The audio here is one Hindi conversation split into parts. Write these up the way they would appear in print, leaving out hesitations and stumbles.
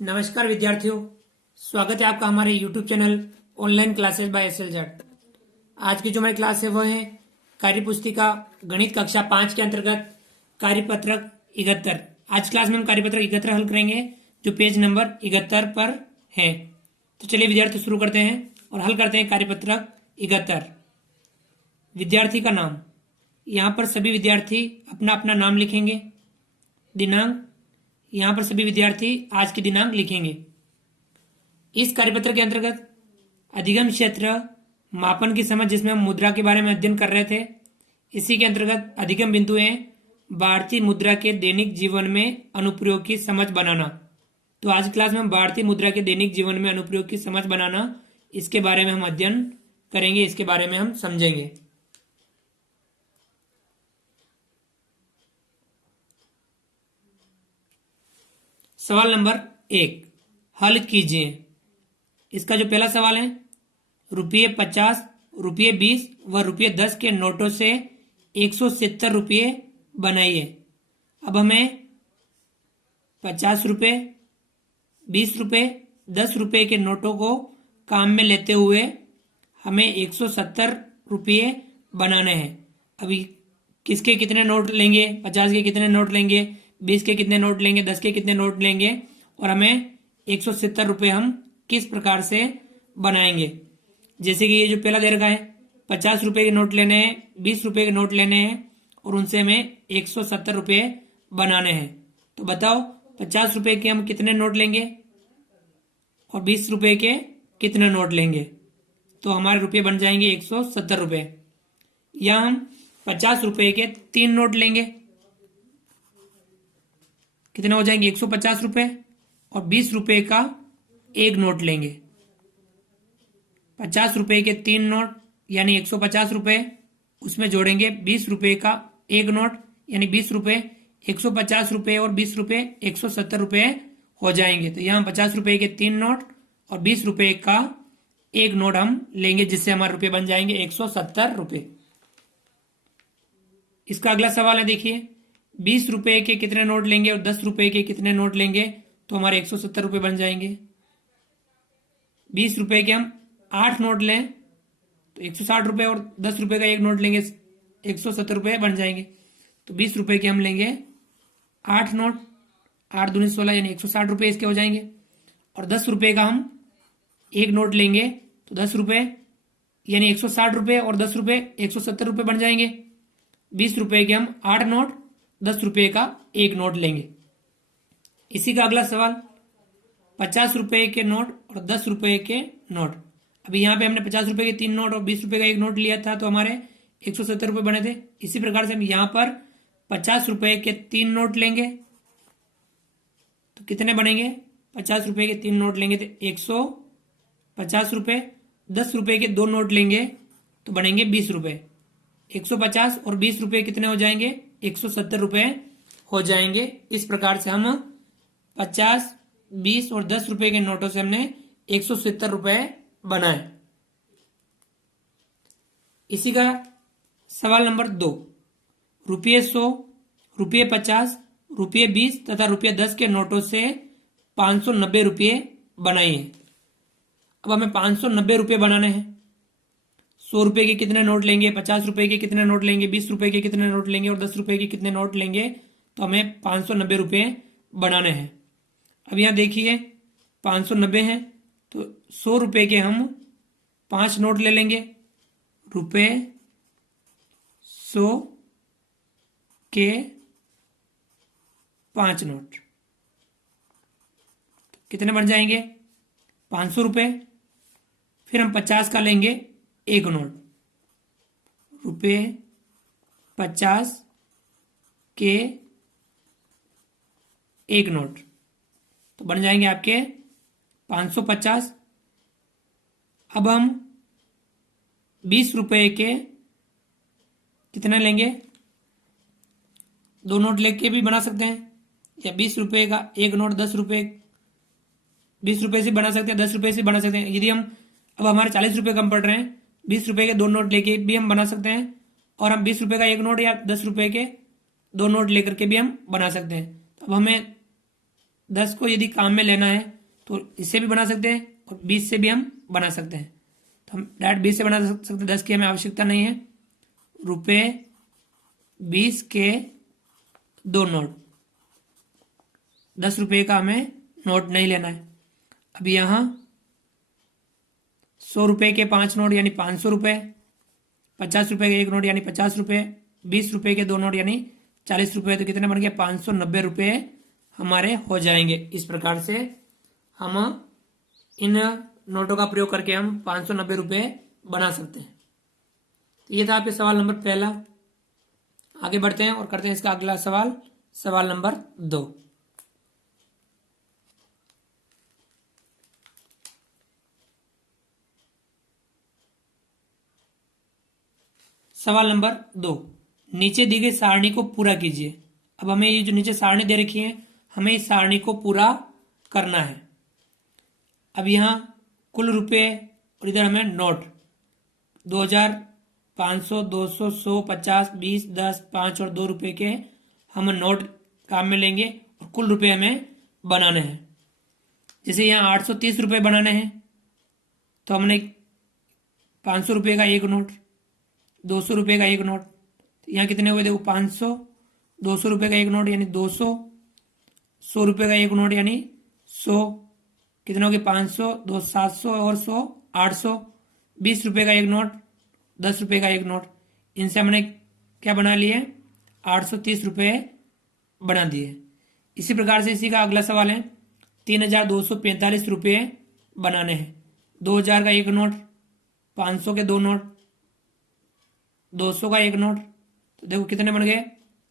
नमस्कार विद्यार्थियों, स्वागत है आपका हमारे YouTube channel online classes bye SLZ। आज की जो हमारी क्लास है वो है कार्य पुस्तिका गणित कक्षा 5 के अंतर्गत कार्यपत्रक 71। आज क्लास में हम कार्यपत्रक 71 हल करेंगे जो पेज नंबर 71 पर है। तो चलिए विद्यार्थी शुरू करते हैं और हल करते हैं कार्यपत्रक 71। विद्यार्थी का नाम, यहाँ पर सभी विद्यार्थी अपना अपना नाम लिखेंगे। दिनांक, यहाँ पर सभी विद्यार्थी आज की दिनांक लिखेंगे। इस कार्यपत्र के अंतर्गत अधिगम क्षेत्र मापन की समझ, जिसमें हम मुद्रा के बारे में अध्ययन कर रहे थे, इसी के अंतर्गत अधिगम बिंदु है भारतीय मुद्रा के दैनिक जीवन में अनुप्रयोग की समझ बनाना। तो आज क्लास में हम भारतीय मुद्रा के दैनिक जीवन में अनुप्रयोग की समझ बनाना, इसके बारे में हम अध्ययन करेंगे, इसके बारे में हम समझेंगे। सवाल नंबर 1 हल कीजिए। इसका जो पहला सवाल है, रुपये 50, रुपये 20 व रुपये 10 के नोटों से 170 रुपये बनाइए। अब हमें 50 रुपये, 20 रुपये, 10 रुपये के नोटों को काम में लेते हुए हमें 170 रुपये बनाने हैं। अभी किसके कितने नोट लेंगे, 50 के कितने नोट लेंगे, 20 के कितने नोट लेंगे, 10 के कितने नोट लेंगे और हमें 170 रुपये हम किस प्रकार से बनाएंगे। जैसे कि ये जो पहला दे रखा है, 50 रुपये के नोट लेने हैं, 20 रुपये के नोट लेने हैं और उनसे हमें 170 रुपये बनाने हैं। तो बताओ 50 रुपये के हम कितने नोट लेंगे और 20 रुपये के कितने नोट लेंगे। तो हमारे रुपये बन जाएंगे 170 रुपये। या हम 50 रुपये के 3 नोट लेंगे, कितने हो जाएंगे 150 रुपये, और 20 रुपये का एक नोट लेंगे। 50 रुपये के 3 नोट यानी 150 रुपये, उसमें जोड़ेंगे 20 रुपये का एक नोट यानी 20 रुपये, 150 रुपये और 20 रुपये 170 रुपये हो जाएंगे। तो यहाँ 50 रुपये के 3 नोट और 20 रुपये का एक नोट हम लेंगे, जिससे हमारे रुपये बन जाएंगे 170 रुपये। इसका अगला सवाल है, देखिए 20 रुपये के कितने नोट लेंगे और 10 रुपये के कितने नोट लेंगे, तो हमारे 170 रुपये बन जाएंगे। 20 रुपये के हम 8 नोट लें तो 160 रुपये और 10 रुपये का एक नोट लेंगे 170 रुपये बन जाएंगे। तो 20 रुपये के हम लेंगे 8 नोट, 8 दूनी 16 यानी 160 रुपये इसके हो जाएंगे। और 10 रुपये का हम एक नोट लेंगे तो 10 रुपये यानी 160 रुपये और 10 रुपये 170 रुपये बन जाएंगे। 20 रुपये के हम 8 नोट, 10 रुपये का एक नोट लेंगे। इसी का अगला सवाल, 50 रुपये के नोट और 10 रुपये के नोट। अभी यहाँ पे हमने 50 रुपये के 3 नोट और 20 रुपये का एक नोट लिया था, तो हमारे 170 रुपये बने थे। इसी प्रकार से हम यहाँ पर 50 रुपये के 3 नोट लेंगे तो कितने बनेंगे, 50 रुपये के 3 नोट लेंगे तो 150 रुपये, 10 रुपये के 2 नोट लेंगे तो बनेंगे 20 रुपये। 150 और 20 रुपये कितने हो जाएंगे, 170 रुपये हो जाएंगे। इस प्रकार से हम 50, 20 और 10 रुपये के नोटों से हमने 170 रुपये बनाए। इसी का सवाल नंबर 2, रुपये 100, रुपये 50, रुपये 20 तथा रुपये 10 के नोटों से 590 रुपये बनाइए। अब हमें 590 रुपये बनाने हैं। 100 रुपये के कितने नोट लेंगे, 50 रुपये के कितने नोट लेंगे, 20 रुपये के कितने नोट लेंगे और 10 रुपये के कितने नोट लेंगे, तो हमें 590 रुपये बनाने हैं। अब यहाँ देखिए 590 हैं तो 100 रुपये के हम 5 नोट ले लेंगे। रुपये 100 के 5 नोट तो कितने बन जाएंगे, 500 रुपये। फिर हम 50 का लेंगे एक नोट, रुपये 50 के एक नोट तो बन जाएंगे आपके 550। अब हम 20 रुपये के कितने लेंगे, 2 नोट लेके भी बना सकते हैं, या 20 रुपये का एक नोट 10 रुपये, 20 रुपये से बना सकते हैं, 10 रुपये से बना सकते हैं। यदि हम अब हमारे 40 रुपये कम पड़ रहे हैं, 20 रुपये के 2 नोट लेके भी हम बना सकते हैं, और हम 20 रुपये का एक नोट या 10 रुपये के 2 नोट लेकर के भी हम बना सकते हैं। तो अब हमें 10 को यदि काम में लेना है तो इससे भी बना सकते हैं और 20 से भी हम बना सकते हैं। तो हम डायरेक्ट 20 से बना सकते हैं, 10 की हमें आवश्यकता नहीं है। रुपये 20 के 2 नोट, 10 रुपये का हमें नोट नहीं लेना है। अब यहाँ 100 रुपये के 5 नोट यानी 500 रुपये, 50 रुपये का 1 नोट यानी 50 रुपये, 20 रुपये के 2 नोट यानी 40 रुपये। तो कितने बन गए? 590 रुपये हमारे हो जाएंगे। इस प्रकार से हम इन नोटों का प्रयोग करके हम 590 रुपये बना सकते हैं। तो ये था आपके सवाल नंबर पहला। आगे बढ़ते हैं और करते हैं इसका अगला सवाल, सवाल नंबर 2। सवाल नंबर 2, नीचे दी गई सारणी को पूरा कीजिए। अब हमें ये जो नीचे सारणी दे रखी है, हमें इस सारणी को पूरा करना है। अब यहाँ कुल रुपए और इधर हमें नोट 2000, 500, 200, 100, 50, 20, 10, 5 और 2 रुपए के हम नोट काम में लेंगे और कुल रुपए हमें बनाने हैं। जैसे यहाँ 830 रुपये बनाने हैं तो हमने 500 रुपये का एक नोट, 200 रुपये का एक नोट, यहाँ कितने हुए देखो 500, 200 रुपये का एक नोट यानी 200, 100 रुपये का एक नोट यानी 100, कितने हो गए 500, 2 700 और 100 800, 20 रुपये का एक नोट, 10 रुपये का एक नोट। इनसे हमने क्या बना लिए? 830 रुपये बना दिए। इसी प्रकार से इसी का अगला सवाल है, 3245 रुपये बनाने हैं। 2000 का एक नोट, 500 के 2 नोट, 200 का एक नोट। तो देखो कितने बन गए?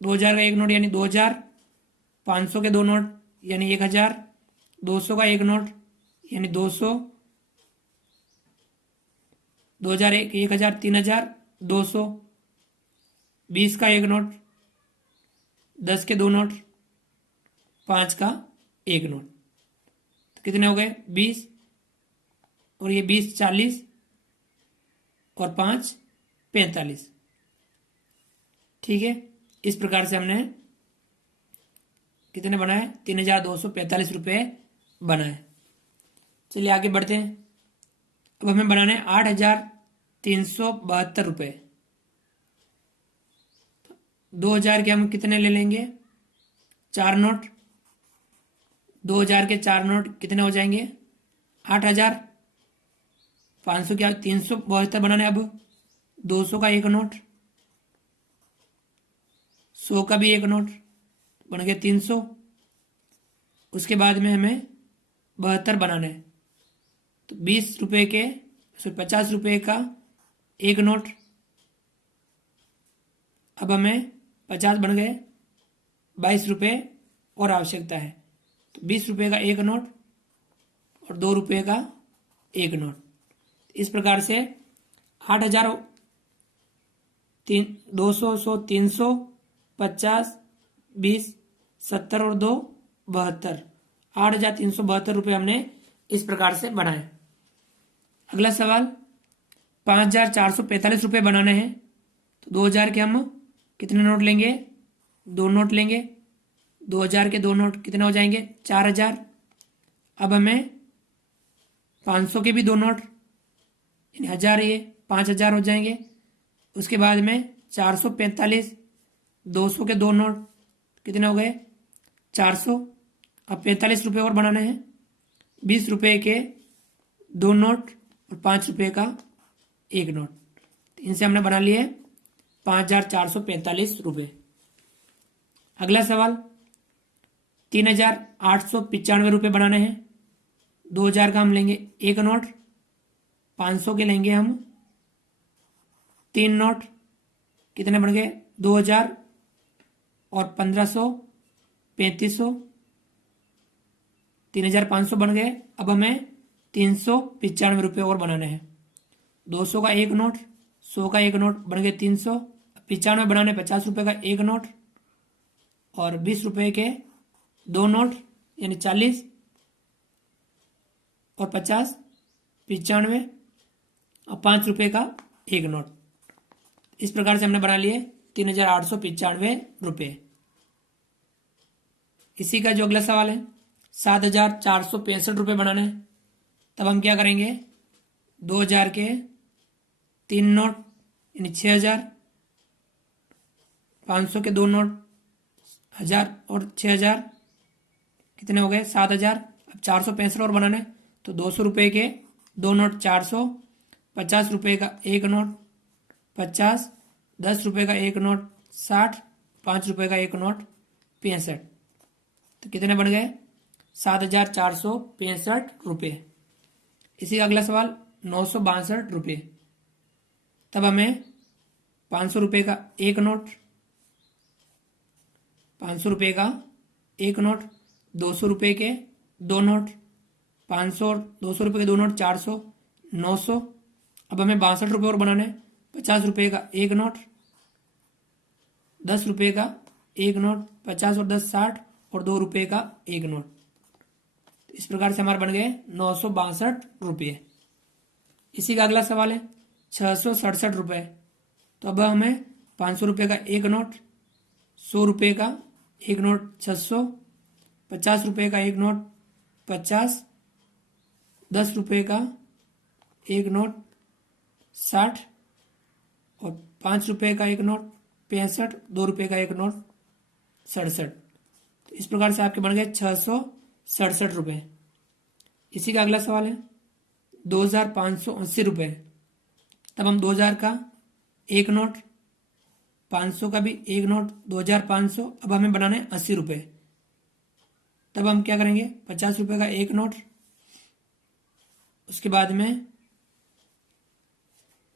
2000 का एक नोट यानी 2000, 500 के 2 नोट यानी 1000, 200 का एक नोट यानी 200, 2000 1000, 3000, 200, 20 का एक नोट, 10 के 2 नोट, 5 का एक नोट। तो कितने हो गए? 20 और ये 20 40 और 5 45। ठीक है, इस प्रकार से हमने कितने बनाए? 3245 रुपये बनाए। चलिए आगे बढ़ते हैं। अब हमें बनाने 8372 रुपये। 2000 के हम कितने ले लेंगे? 4 नोट, 2000 के 4 नोट कितने हो जाएंगे? 8000, 500 क्या 372 बनाने। अब 200 का एक नोट, 100 का भी एक नोट बन गया 300। उसके बाद में हमें 72 बनाना है। तो 20 रुपये के 50 रुपये का एक नोट। अब हमें 50 बन गए, 22 रुपये और आवश्यकता है। तो 20 रुपये का एक नोट और 2 रुपये का एक नोट। इस प्रकार से 8000, 200, 100, 300, 50, 20, 70 और 2 72, 8372 रुपये हमने इस प्रकार से बनाए। अगला सवाल, 5445 रुपये बनाने हैं। तो 2000 के हम कितने नोट लेंगे? 2 नोट लेंगे। 2000 के 2 नोट कितने हो जाएंगे? 4000। अब हमें 500 के भी 2 नोट यानी 1000, ये 5000 हो जाएंगे। उसके बाद में 445, 200 के 2 नोट कितने हो गए? 400। अब 45 रुपये और बनाने हैं। 20 रुपये के 2 नोट और 5 रुपये का एक नोट। इनसे हमने बना लिए 5445 रुपये। अगला सवाल, 3895 रुपये बनाने हैं। 2000 का हम लेंगे एक नोट, 500 के लेंगे हम 3 नोट, कितने बन गए? 2000 और 1500, 3500, 3500 बन गए। अब हमें 395 रुपये और बनाने हैं। 200 का एक नोट, 100 का एक नोट बन गए 300, 95 बनाने 50 रुपये का एक नोट और 20 रुपये के 2 नोट यानी 40 और 50, 95 और 5 रुपये का एक नोट। इस प्रकार से हमने बना लिए 3895 रुपये। इसी का जो अगला सवाल है, 7,465 बनाना है, तब हम क्या करेंगे, 2,000 के 3 नोट यानी 6,000, 500 के 2 नोट 1,000 और 6,000 कितने हो गए, 7,000। अब 465 और बनाने, तो 200 रुपये के 2 नोट 400, 50 रुपये का 1 नोट 50, 10 रुपये का 1 नोट 60, 5 रुपये का 1 नोट 65। तो कितने बन गए, 7,465 रुपये। इसी का अगला सवाल 962 रुपये। तब हमें 500 रुपये का 1 नोट, 500 रुपये का 1 नोट, 200 रुपये के 2 नोट, 500 और 200 रुपये के 2 नोट 400, 900। अब हमें 62 रुपये और बनाने, 50 रुपये का 1 नोट, 10 रुपये का 1 नोट, 50 और 10 60 और 2 रुपये का 1 नोट। इस प्रकार से हमारे बन गए 962 रुपये। इसी का अगला सवाल है 667 रुपये। तो अब हमें 500 रुपये का 1 नोट, 100 रुपये का 1 नोट 600, 50 रुपये का 1 नोट 50, 10 रुपये का 1 नोट 60 और 5 रुपये का 1 नोट 65, 2 रुपये का 1 नोट 67। तो इस प्रकार से आपके बन गए 667 रुपये। इसी का अगला सवाल है 2,580 रुपये। तब हम 2,000 का 1 नोट, 500 का भी 1 नोट, 2,500। अब हमें बनाना है 80 रुपये। तब हम क्या करेंगे, 50 रुपये का 1 नोट, उसके बाद में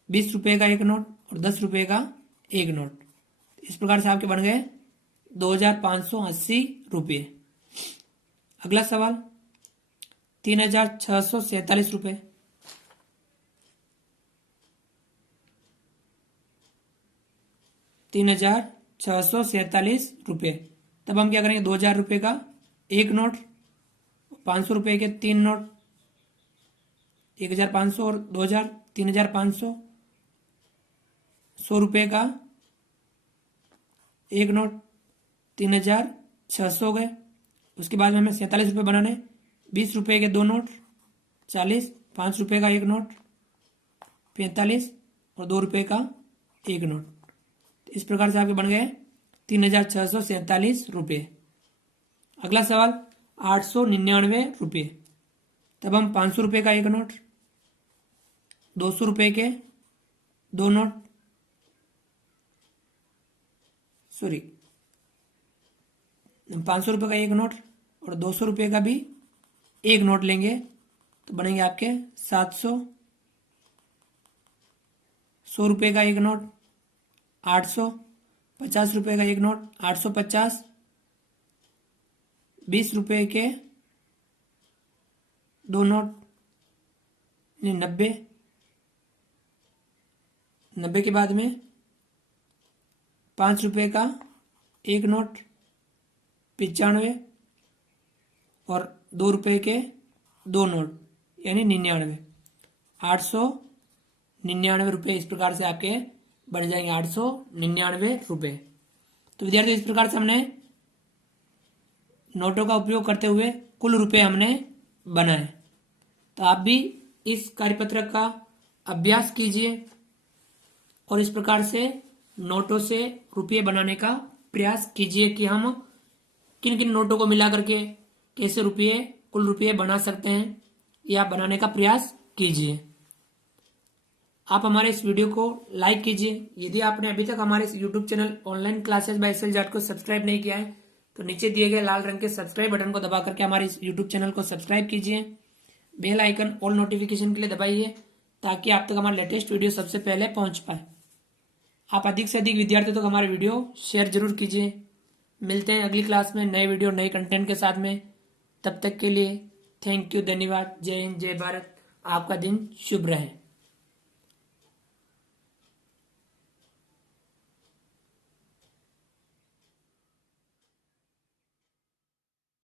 20 रुपये का 1 नोट और 10 रुपये का 1 नोट। इस प्रकार से आपके बन गए 2,580 रुपये। अगला सवाल 3,647 रुपये। ₹3,647। तब हम क्या करेंगे, 2,000 रुपये का 1 नोट, 500 रुपये के 3 नोट, 1,500 और 2,000 3,500, 100 रुपये का 1 नोट 3,600 हो गए। उसके बाद में हमें 47 रुपये बनाने, 20 रुपये के 2 नोट 40, 5 रुपये का 1 नोट 45 और 2 रुपये का 1 नोट। इस प्रकार से आपके बन गए 3,647 रुपये। अगला सवाल 899 रुपये। तब हम 500 रुपये का 1 नोट, 200 रुपये के 2 नोट, 500 रुपये का 1 नोट और 200 रुपये का भी 1 नोट लेंगे, तो बनेंगे आपके 700। 100 रुपये का 1 नोट 800, 50 रुपये का 1 नोट 850, 20 रुपये के 2 नोट 90, 90 के बाद में 5 रुपये का 1 नोट 95 और 2 रुपये के 2 नोट यानी 99, 899 रुपये। इस प्रकार से आपके बन जाएंगे 899 रुपये। तो विद्यार्थियों, इस प्रकार से हमने नोटों का उपयोग करते हुए कुल रुपये हमने बनाए। तो आप भी इस कार्यपत्रक का अभ्यास कीजिए और इस प्रकार से नोटों से रुपये बनाने का प्रयास कीजिए कि हम किन किन नोटों को मिला करके कैसे रुपये कुल रुपये बना सकते हैं, या बनाने का प्रयास कीजिए। आप हमारे इस वीडियो को लाइक कीजिए। यदि आपने अभी तक हमारे इस YouTube channel online classes by SL Jat को सब्सक्राइब नहीं किया है, तो नीचे दिए गए लाल रंग के सब्सक्राइब बटन को दबा करके हमारे इस यूट्यूब चैनल को सब्सक्राइब कीजिए। बेल आइकन ऑल नोटिफिकेशन के लिए दबाइए ताकि आप तक हमारा लेटेस्ट वीडियो सबसे पहले पहुंच पाए। आप अधिक से अधिक विद्यार्थियों तक हमारे वीडियो शेयर जरूर कीजिए। मिलते हैं अगली क्लास में नए वीडियो नए कंटेंट के साथ में। तब तक के लिए थैंक यू, धन्यवाद। जय हिंद, जय भारत। आपका दिन शुभ रहे।